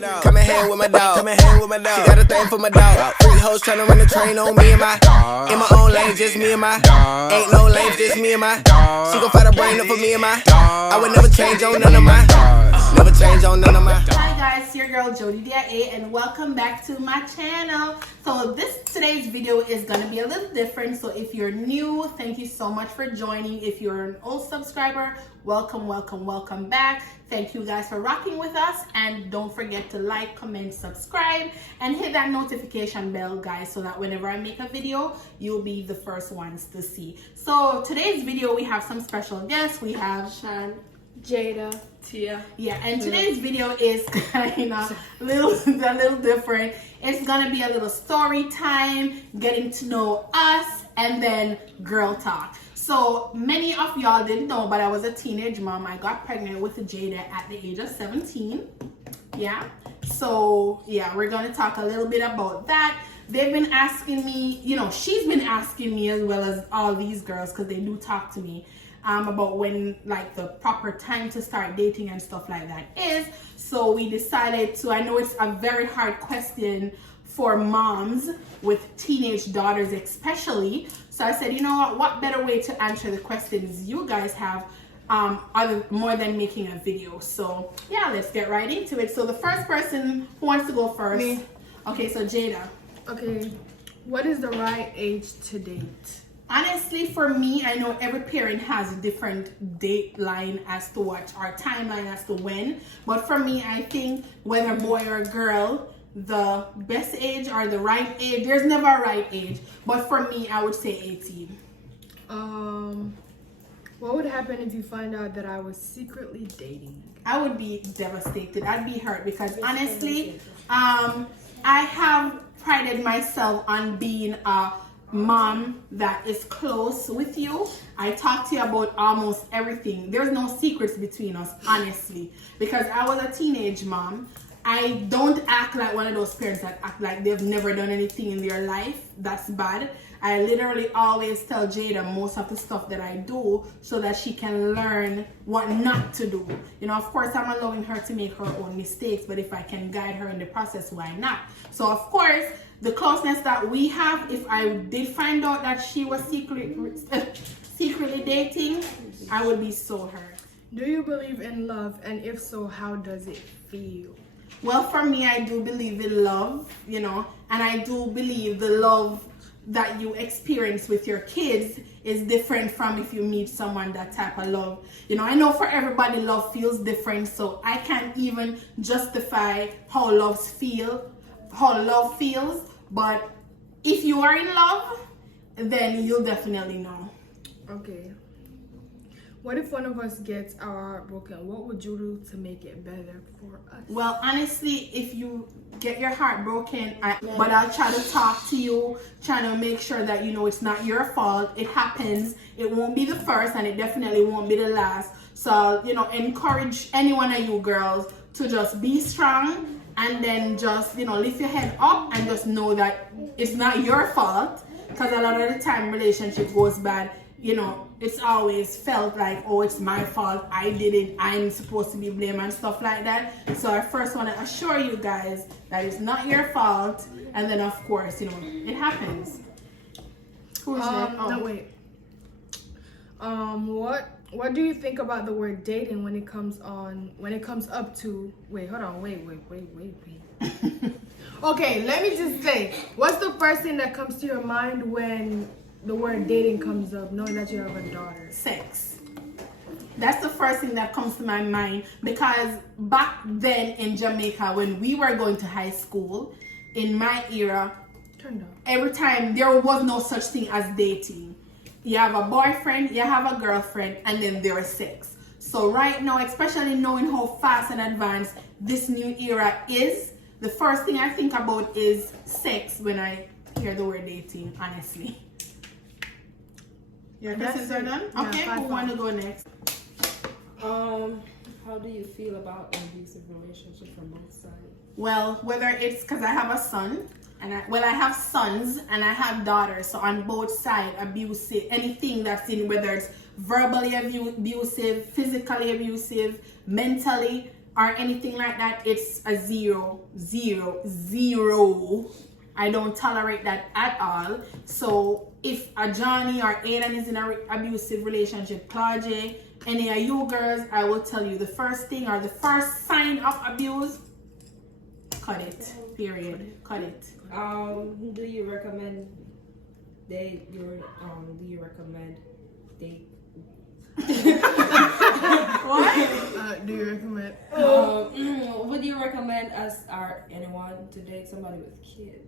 dog. Come in here with my dog. Come in here with my dog. She got a thing for my dog. Three hoes tryna run the train on me and my dog. In my own lane, just me and my dog. Ain't no lanes, just me and my dog. She gon' fight a brain up for me and my dog. I would never change on none of my dogs. Never change on none of my. Hi guys, it's your girl Jody D.I.A and welcome back to my channel. So today's video is gonna be a little different. So if you're new, thank you so much for joining. If you're an old subscriber, welcome back. Thank you guys for rocking with us, and don't forget to like, comment, subscribe, and hit that notification bell, guys, so that whenever I make a video, you'll be the first ones to see. So today's video, we have some special guests. We have Sean, Jada, Tia. Yeah, and today's video is kind of a little different. It's gonna be a little story time, getting to know us, and then girl talk. So many of y'all didn't know, but I was a teenage mom. I got pregnant with Jada at the age of 17. Yeah. So yeah, we're gonna talk a little bit about that. They've been asking me, she's been asking me as well as all these girls, because they do talk to me about when like the proper time to start dating and stuff like that is. So we decided to, I know it's a very hard question for moms with teenage daughters especially. So I said, you know what better way to answer the questions you guys have more than making a video. So yeah, let's get right into it. So the first person who wants to go first? Me. Okay, so Jada. Okay, what is the right age to date? Honestly, for me, I know every parent has a different date line as to what, or timeline as to when. But for me, I think whether boy or girl, the best age or the right age, there's never a right age. But for me, I would say 18. What would happen if you find out that I was secretly dating? I would be devastated. I'd be hurt because honestly, I have prided myself on being a mom that is close with you. I talk to you about almost everything. There's no secrets between us, honestly, because I was a teenage mom. I don't act like one of those parents that act like they've never done anything in their life. That's bad. I literally always tell Jada most of the stuff that I do so that she can learn what not to do. Of course, I'm allowing her to make her own mistakes, but if I can guide her in the process, why not? So of course, the closeness that we have, if I did find out that she was secretly dating, I would be so hurt. Do you believe in love? And if so, how does it feel? Well, for me, I do believe in love, and I do believe the love that you experience with your kids is different from if you meet someone. That type of love, I know for everybody love feels different, so I can't even justify how love feels. But if you are in love, then you'll definitely know. Okay. What if one of us gets our heart broken? What would you do to make it better for us? Well, honestly, if you get your heart broken, but I'll try to talk to you, trying to make sure that it's not your fault. It happens. It won't be the first, and it definitely won't be the last. So, encourage any one of you girls to just be strong, and then just, lift your head up and just know that it's not your fault. Because a lot of the time relationship goes bad, it's always felt like, oh, it's my fault, I did it, I'm supposed to be blamed and stuff like that. So I first want to assure you guys that it's not your fault, and then of course, it happens. Who's next? Oh. No, wait. What do you think about the word dating when it comes up to wait. Okay, let me just say, what's the first thing that comes to your mind when the word dating comes up, knowing that you have a daughter? Sex. That's the first thing that comes to my mind, because back then in Jamaica, when we were going to high school, in my era, every time there was no such thing as dating. You have a boyfriend, you have a girlfriend, and then there is sex. So right now, especially knowing how fast and advanced this new era is, the first thing I think about is sex when I hear the word dating, honestly. Your questions are done? Yeah, okay, who want to go next? How do you feel about an abusive relationship from both sides? Well, whether it's because I have a son, and I have sons and I have daughters, so on both sides, abusive, anything that's whether it's verbally abusive, physically abusive, mentally, or anything like that, it's a 0, 0, 0. I don't tolerate that at all. So if a Johnny or Aiden is in an abusive relationship, Claudia, any of you girls, I will tell you the first thing or the first sign of abuse, cut it. Period. Cut it. Do you recommend do you recommend date? What? Do you recommend? Would you recommend us or anyone to date somebody with kids?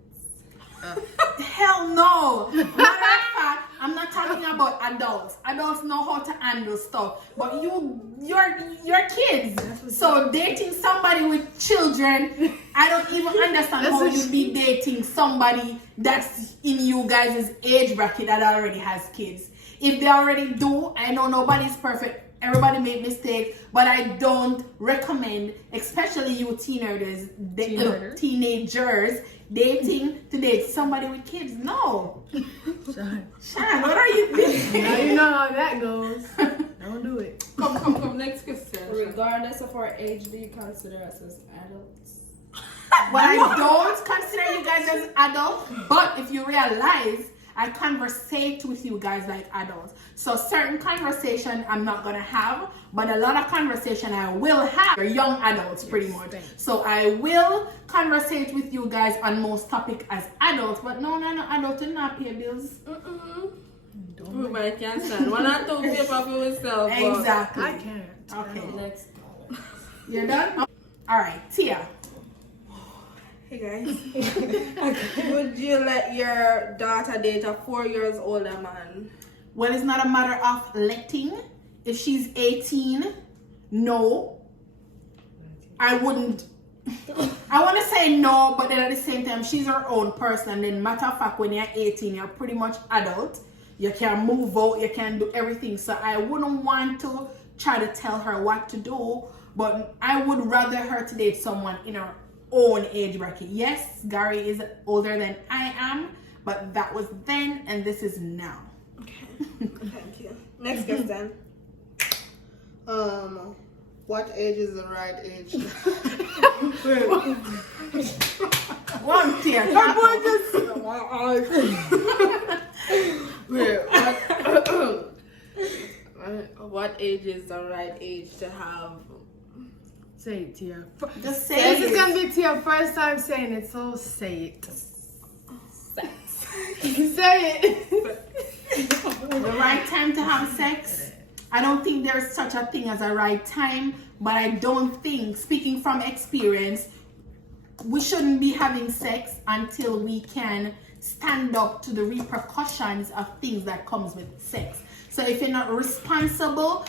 Hell no. Matter of fact, I'm not talking about adults. Adults know how to handle stuff, but you're kids. So dating somebody with children, I don't even understand how you'd be dating somebody that's in you guys' age bracket that already has kids. If they already do, I know nobody's perfect. Everybody make mistakes, but I don't recommend, especially you teenagers, dating to date somebody with kids. No. Sean, what are you thinking? Now you know how that goes. Don't do it. Come. Next question. Regardless of our age, do you consider us as adults? Well, I don't consider you guys as adults, but if you realize, I conversate with you guys like adults. So certain conversation I'm not gonna have, but a lot of conversation I will have. You're young adults pretty much. So I will conversate with you guys on most topics as adults, but no adult will not pay bills. I can't stand. One or two pay for yourself. Exactly. I can't. Okay. Next. You're done? Alright, Tia. Hey guys. Would you let your daughter date a 4 years older man? Well, it's not a matter of letting. If she's 18, no. I wouldn't. I want to say no, but then at the same time, she's her own person. And then, matter of fact, when you're 18, you're pretty much adult. You can move out, you can do everything. So I wouldn't want to try to tell her what to do, but I would rather her to date someone in her own age bracket. Yes, Gary is older than I am, but that was then and this is now. Okay. Thank you. Next question. What age is the right age? One Tia. What age is the right age to have? Say it, Tia. Just say This is it. gonna be Tia's first time saying it, so say it. Say it. The right time to have sex. I don't think there's such a thing as a right time, but I don't think, speaking from experience, we shouldn't be having sex until we can stand up to the repercussions of things that comes with sex. So if you're not responsible,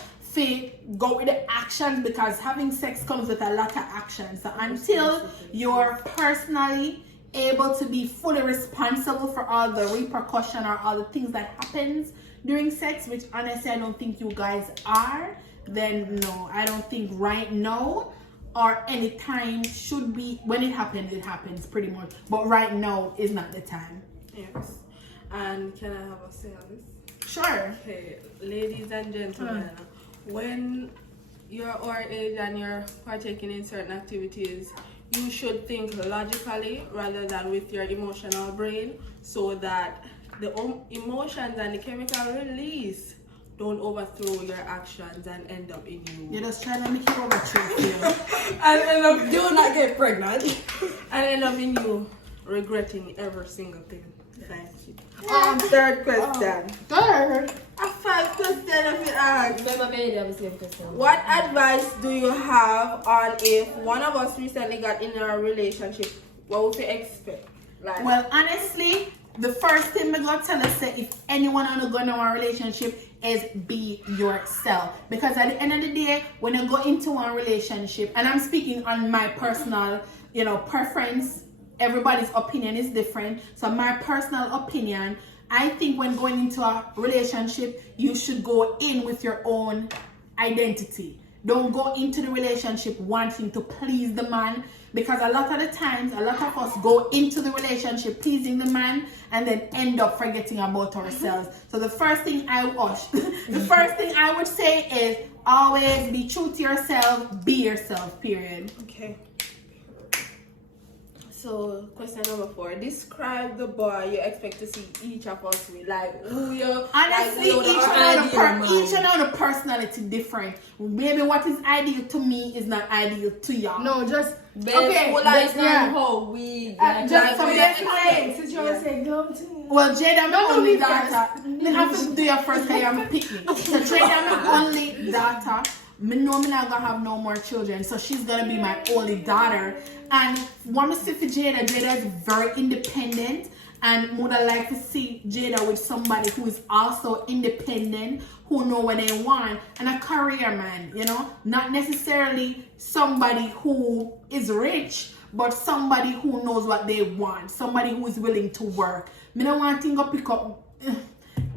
go with the actions, because having sex comes with a lot of actions. So until you're personally able to be fully responsible for all the repercussion or all the things that happens during sex, which honestly I don't think you guys are, then no, I don't think right now or any time should be. When it happens pretty much, but right now is not the time. Yes. And can I have a say on this? Sure. Okay, ladies and gentlemen, when you're our age and you're partaking in certain activities, you should think logically rather than with your emotional brain, so that the emotions and the chemical release don't overthrow your actions and end up in you. You're just trying to make it overthrow. And end up, do not get pregnant. And end up in you regretting every single thing. Thank you. Third question. Third. A 5 question if you ask. Remember, maybe I'm the same question. What advice do you have on if one of us recently got in a relationship? What would you expect? Like, Well, honestly, the first thing I'm gonna tell us is if anyone wanna go into a relationship is be yourself. Because at the end of the day, when you go into one relationship, and I'm speaking on my personal, preference, everybody's opinion is different. So my personal opinion, I think when going into a relationship, you should go in with your own identity. Don't go into the relationship wanting to please the man, Because a lot of the times, a lot of us go into the relationship pleasing the man and then end up forgetting about ourselves. So the first thing I would say is always be true to yourself, be yourself, period. Okay. So, question number 4. Describe the boy you expect to see each of us with. Like, who you... Honestly, each and every personality different. Maybe what is ideal to me is not ideal to y'all. No, just Okay, like how we just for like, the explain. Since you always say come to me. Well, Jada, my No, only me first. daughter. You have to do your first because I'm a picky. So Jada, my only daughter. Me know me not gonna have no more children, so she's gonna be my only daughter. And one to see for Jada is very independent, and would I like to see Jada with somebody who is also independent, who know what they want, and a career man, you know, not necessarily somebody who is rich, but somebody who knows what they want, somebody who is willing to work. Me don't want to go pick up.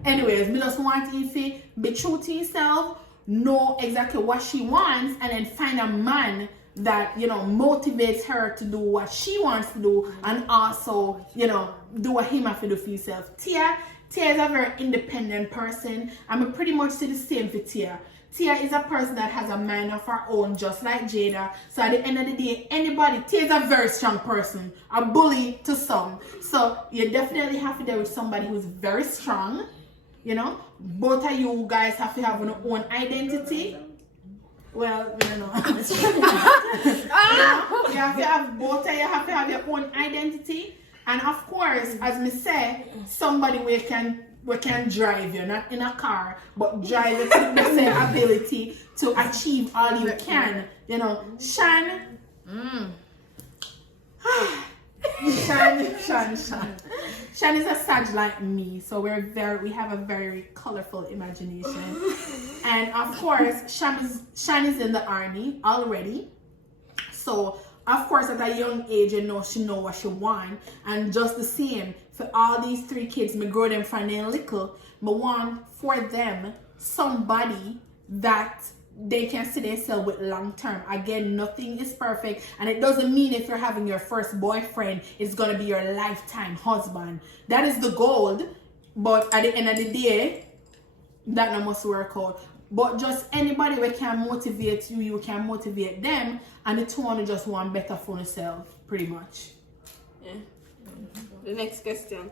Anyways, me just want Ify be true to himself, know exactly what she wants, and then find a man that, you know, motivates her to do what she wants to do, and also, you know, do what he have to do for himself. Tia is a very independent person. I'm pretty much say the same for Tia. Tia is a person that has a mind of her own, just like Jada. So at the end of the day, Tia is a very strong person, a bully to some. So you definitely have to deal with somebody who's very strong. You know, both of you guys have to have your own identity. Well, we don't know. You have to have both of you have to have your own identity, and of course, as me say, somebody we can drive you, not in a car, but drive you to the best ability to achieve all you can. You know, Shan. Shan is a Sag like me, so we have a very colorful imagination. And of course, Shan is in the army already. So of course at a young age, you know, she know what she want. And just the same for all these 3 kids, me grow them from their little, me want for them somebody that they can see themselves with long term. Again, nothing is perfect, and it doesn't mean if you're having your first boyfriend, it's gonna be your lifetime husband. That is the goal, but at the end of the day, that not must work out. But just anybody who can motivate you, you can motivate them, and the two one just want better for themselves, pretty much. Yeah. The next question.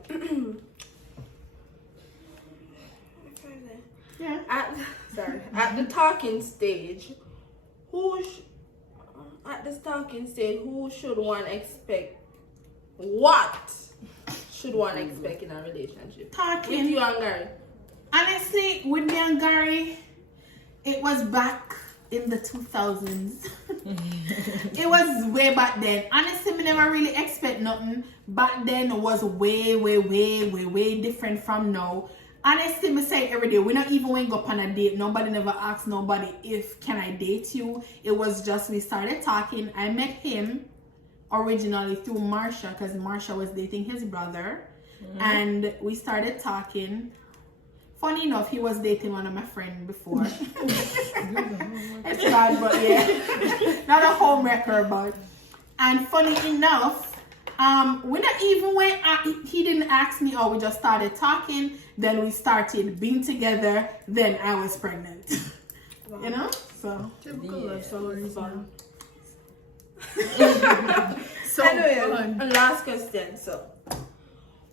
Yeah. At the talking stage, who should one expect? What should one expect in a relationship? Talking. With you and Gary. Honestly, with me and Gary, it was back in the 2000s. It was way back then. Honestly, we never really expect nothing. Back then was way different from now. Honestly, me say every day, we not even went up on a date. Nobody never asked nobody if can I date you. It was just we started talking. I met him originally through Marsha, because Marsha was dating his brother. And we started talking. Funny enough, he was dating one of my friends before. It's bad, but yeah. Not a home wrecker, but. And funny enough, we not even went, he didn't ask me, or we just started talking. Then we started being together. Then I was pregnant. Wow. You know? So. Typical love stories. So, anyway, last question. So,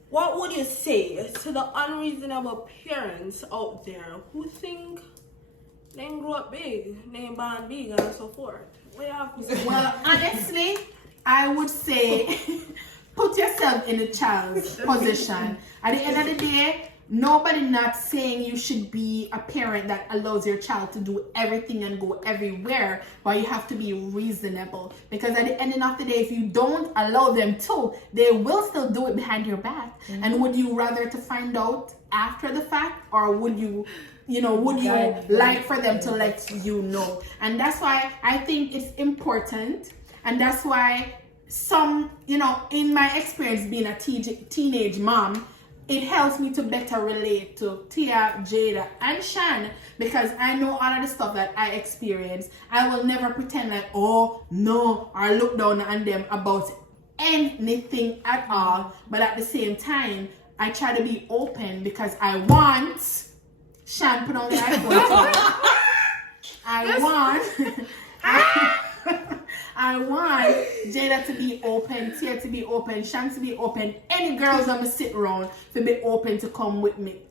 what would you say to the unreasonable parents out there who think they grow up big, they born big, and so forth? What you have to say? Well, honestly, I would say put yourself in the child's position. At the end of the day, nobody not saying you should be a parent that allows your child to do everything and go everywhere, but you have to be reasonable. Because at the end of the day, if you don't allow them to, they will still do it behind your back. And would you rather to find out after the fact, or would you like for them to let you know? And that's why I think it's important. And that's why some, in my experience being a teenage mom, it helps me to better relate to Tia, Jada, and Shan because I know all of the stuff that I experience. I will never pretend like, oh no, or look down on them about anything at all. But at the same time, I try to be open because I want Shan put on the iPhone. I want Jada to be open, Tia to be open, Shan to be open, any girls I'm gonna sit around to be open to come with me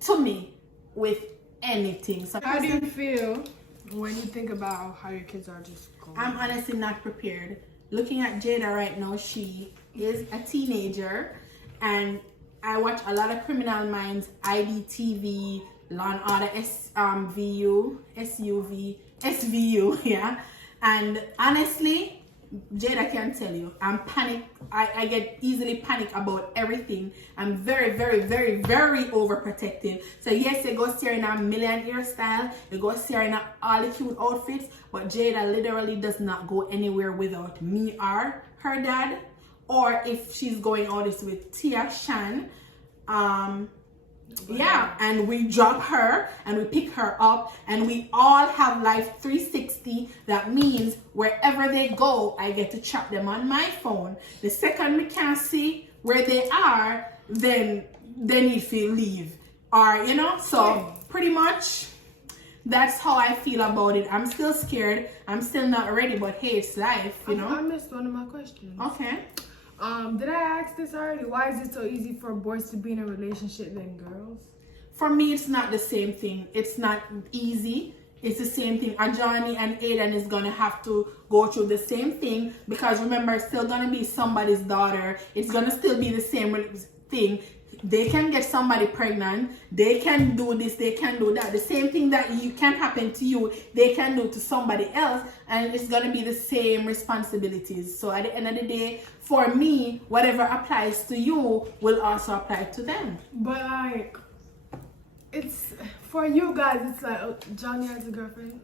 with anything. So how do you feel when you think about how your kids are just going? I'm honestly not prepared. Looking at Jada right now, she is a teenager, and I watch a lot of Criminal Minds, IDTV, Law and Order, SVU, yeah. And honestly, Jada can tell you, I'm panic. I get easily panic about everything. I'm very, very, very, very overprotective. So yes, you go staring at a million hairstyle, you go staring at all the cute outfits, but Jada literally does not go anywhere without me or her dad, or if she's going out is with Tia, Shan, yeah, and we drop her and we pick her up and we all have life 360. That means wherever they go, I get to track them on my phone. The second we can't see where they are, then they need to leave. Or, you know, so pretty much that's how I feel about it. I'm still scared. I'm still not ready, but hey, it's life, you know. I missed one of my questions. Okay. Did I ask this already? Why is it so easy for boys to be in a relationship than girls? For me, it's not the same thing. It's not easy. It's the same thing. Johnny and Aiden is going to have to go through the same thing because remember, it's still going to be somebody's daughter. It's going to still be the same thing. They can get somebody pregnant. They can do this. They can do that. The same thing that you can happen to you, they can do to somebody else. And it's going to be the same responsibilities. So at the end of the day, for me, whatever applies to you will also apply to them. But like, it's for you guys. It's like Johnny has a girlfriend.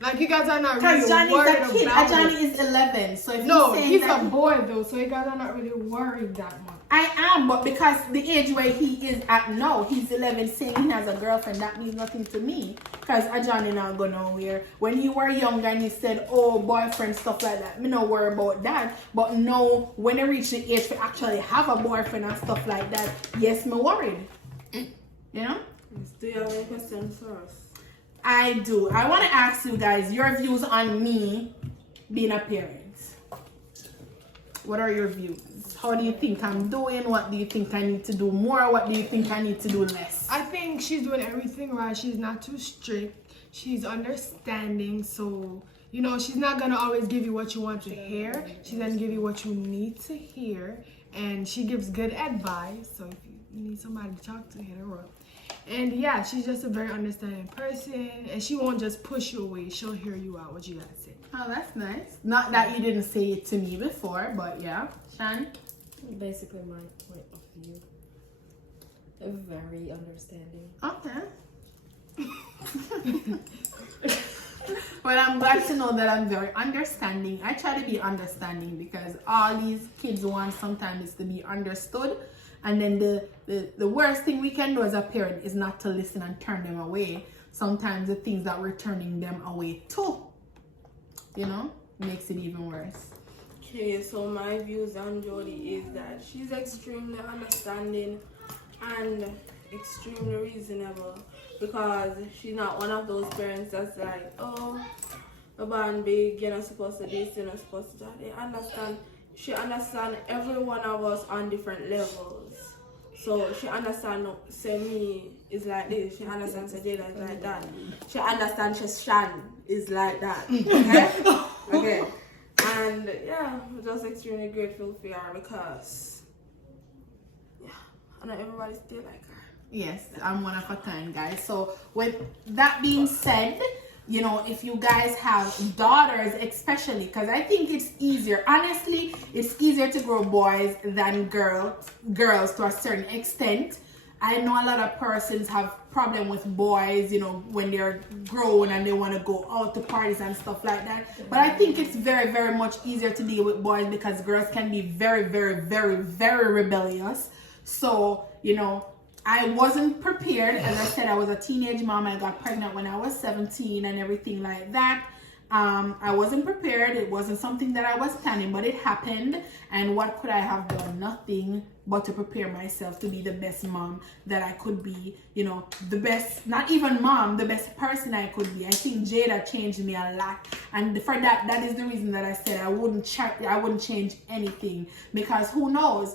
Like you guys are not really worried about it. Johnny is 11, so if he's a boy though, so you guys are not really worried that much. I am, but because the age where he is at now, he's 11, saying he has a girlfriend, that means nothing to me. Because Johnny not go nowhere. When you were younger and you said, oh, boyfriend, stuff like that, me no worry about that. But now, when I reach the age to actually have a boyfriend and stuff like that, yes, me worried. You know? Do you have any questions for us? I do. I want to ask you guys your views on me being a parent. What are your views? How do you think I'm doing? What do you think I need to do more? What do you think I need to do less? I think she's doing everything right. She's not too strict. She's understanding. So, you know, she's not going to always give you what you want to hear. She's going to give you what you need to hear. And she gives good advice. So if you need somebody to talk to, hit her up. And yeah, she's just a very understanding person. And she won't just push you away. She'll hear you out, what you got to say. Oh, that's nice. Not that you didn't say it to me before, but yeah. Shan? Basically my point of view. Very understanding. Okay. Well, I'm glad to know that I'm very understanding. I try to be understanding because all these kids want sometimes is to be understood. And then the worst thing we can do as a parent is not to listen and turn them away. Sometimes the things that we're turning them away to, you know, makes it even worse. Okay, so my views on Jody is that she's extremely understanding and extremely reasonable because she's not one of those parents that's like, oh, a band big, you're not supposed to do this, you're not supposed to do that. They understand. She understands every one of us on different levels. So she understands, say me is like this, she understands Jada is like that. She understands Shan is like that. Okay? Okay. And yeah, we're just extremely grateful for her because yeah, I know everybody still like her. Yes, I'm one of a kind, guys. So with that being said, you know, if you guys have daughters especially, because I think it's easier, honestly, it's easier to grow boys than girls to a certain extent. I know a lot of persons have problem with boys, you know, when they're grown and they want to go out to parties and stuff like that. But I think it's very, very much easier to deal with boys because girls can be very, very, very, very rebellious. So, you know, I wasn't prepared. As I said, I was a teenage mom. I got pregnant when I was 17 and everything like that. I wasn't prepared. It wasn't something that I was planning, but it happened. And what could I have done? Nothing but to prepare myself to be the best mom that I could be. You know, the best, not even mom, the best person I could be. I think Jada changed me a lot. And for that, that is the reason that I said I wouldn't change anything. Because who knows?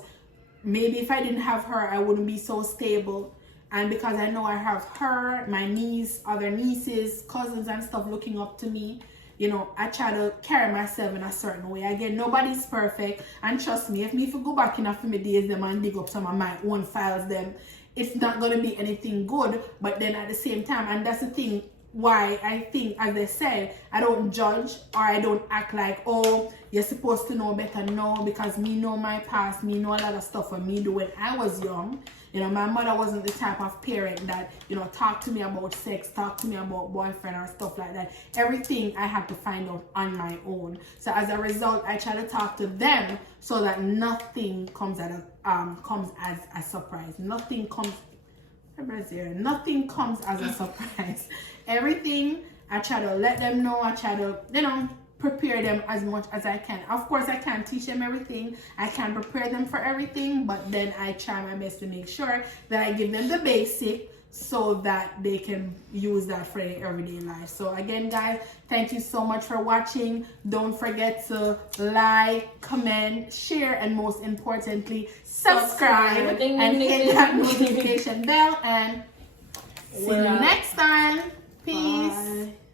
Maybe if I didn't have her, I wouldn't be so stable. And because I know I have her, my niece, other nieces, cousins and stuff looking up to me, you know, I try to carry myself in a certain way. Again, nobody's perfect. And trust me, if me go back in a few days them and dig up some of my own files, them, it's not going to be anything good. But then at the same time, and that's the thing, why I think, as I said, I don't judge or I don't act like, oh, you're supposed to know better. No, because me know my past, me know a lot of stuff for me do when I was young. You know, my mother wasn't the type of parent that, you know, talk to me about sex, talk to me about boyfriend or stuff like that. Everything I had to find out on my own. So as a result, I try to talk to them so that nothing comes as a surprise. Nothing comes as a surprise. Everything, I try to let them know. I try to, you know, prepare them as much as I can. Of course, I can't teach them everything. I can't prepare them for everything, but then I try my best to make sure that I give them the basic so that they can use that for their everyday life. So again, guys, thank you so much for watching. Don't forget to like, comment, share, and most importantly, subscribe and hit that notification bell. And see you next time. Peace. Bye.